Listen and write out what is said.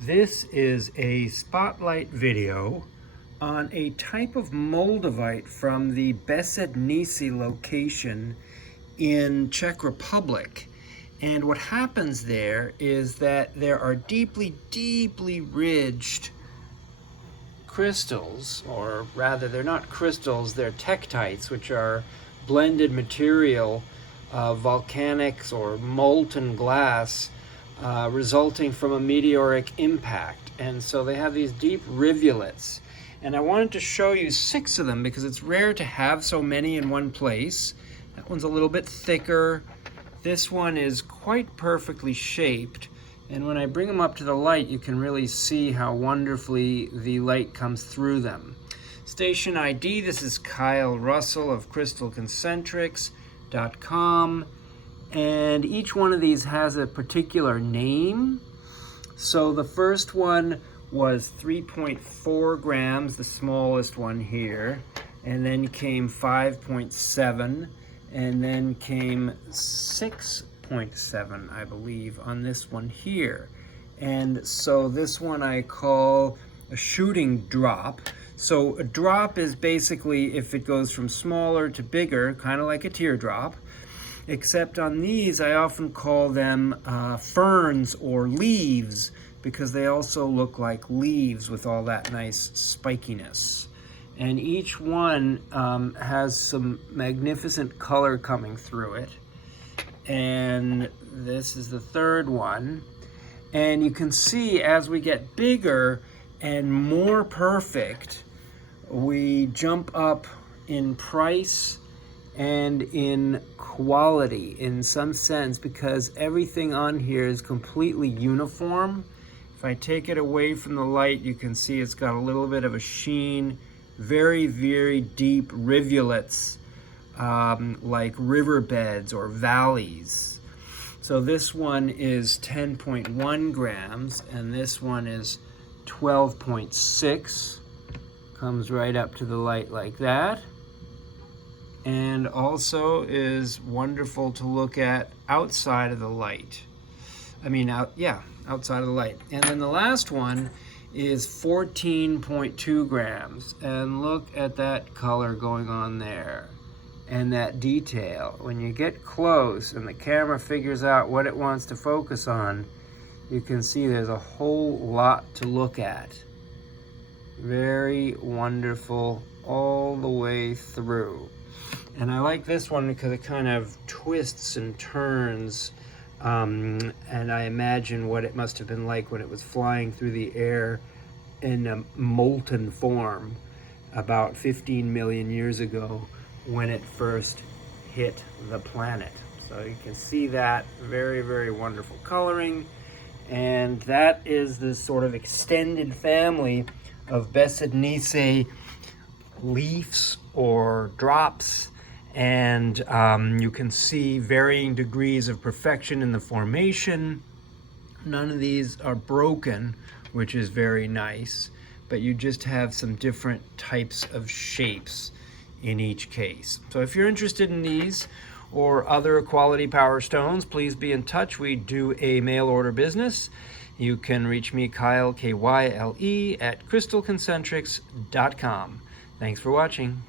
This is a spotlight video on a type of Moldavite from the Besednice location in Czech Republic. And what happens there is that there are deeply ridged crystals, or rather they're not crystals, they're tektites, which are blended material of volcanics or molten glass resulting from a meteoric impact. And so they have these deep rivulets. And I wanted to show you 6 of them because it's rare to have so many in one place. That one's a little bit thicker. This one is quite perfectly shaped. And when I bring them up to the light, you can really see how wonderfully the light comes through them. Station ID, this is Kyle Russell of crystalconcentrics.com. And each one of these has a particular name. So the first one was 3.4 grams, the smallest one here. And then came 5.7, and then came 6.7, I believe, on this one here. And so this one I call a shooting drop. So a drop is basically if it goes from smaller to bigger, kind of like a teardrop. Except on these, I often call them ferns or leaves because they also look like leaves with all that nice spikiness. And each one has some magnificent color coming through it. And this is the third one. And you can see as we get bigger and more perfect, we jump up in price and in quality in some sense, because everything on here is completely uniform. If I take it away from the light, you can see it's got a little bit of a sheen, very deep rivulets, like riverbeds or valleys. So this one is 10.1 grams, and this one is 12.6. Comes right up to the light like that. And also is wonderful to look at outside of the light. Outside of the light. And then the last one is 14.2 grams. And look at that color going on there. And that detail. When you get close and the camera figures out what it wants to focus on, you can see there's a whole lot to look at. Very wonderful all the way through. And I like this one because it kind of twists and turns, and I imagine what it must have been like when it was flying through the air in a molten form about 15 million years ago when it first hit the planet. So you can see that very wonderful coloring. And that is the sort of extended family of Besednice leaves or drops. And you can see varying degrees of perfection in the formation. None of these are broken, which is very nice, but you just have some different types of shapes in each case. So if you're interested in these or other quality power stones, please be in touch. We do a mail order business. You can reach me, Kyle, Kyle, at crystalconcentrics.com. Thanks for watching.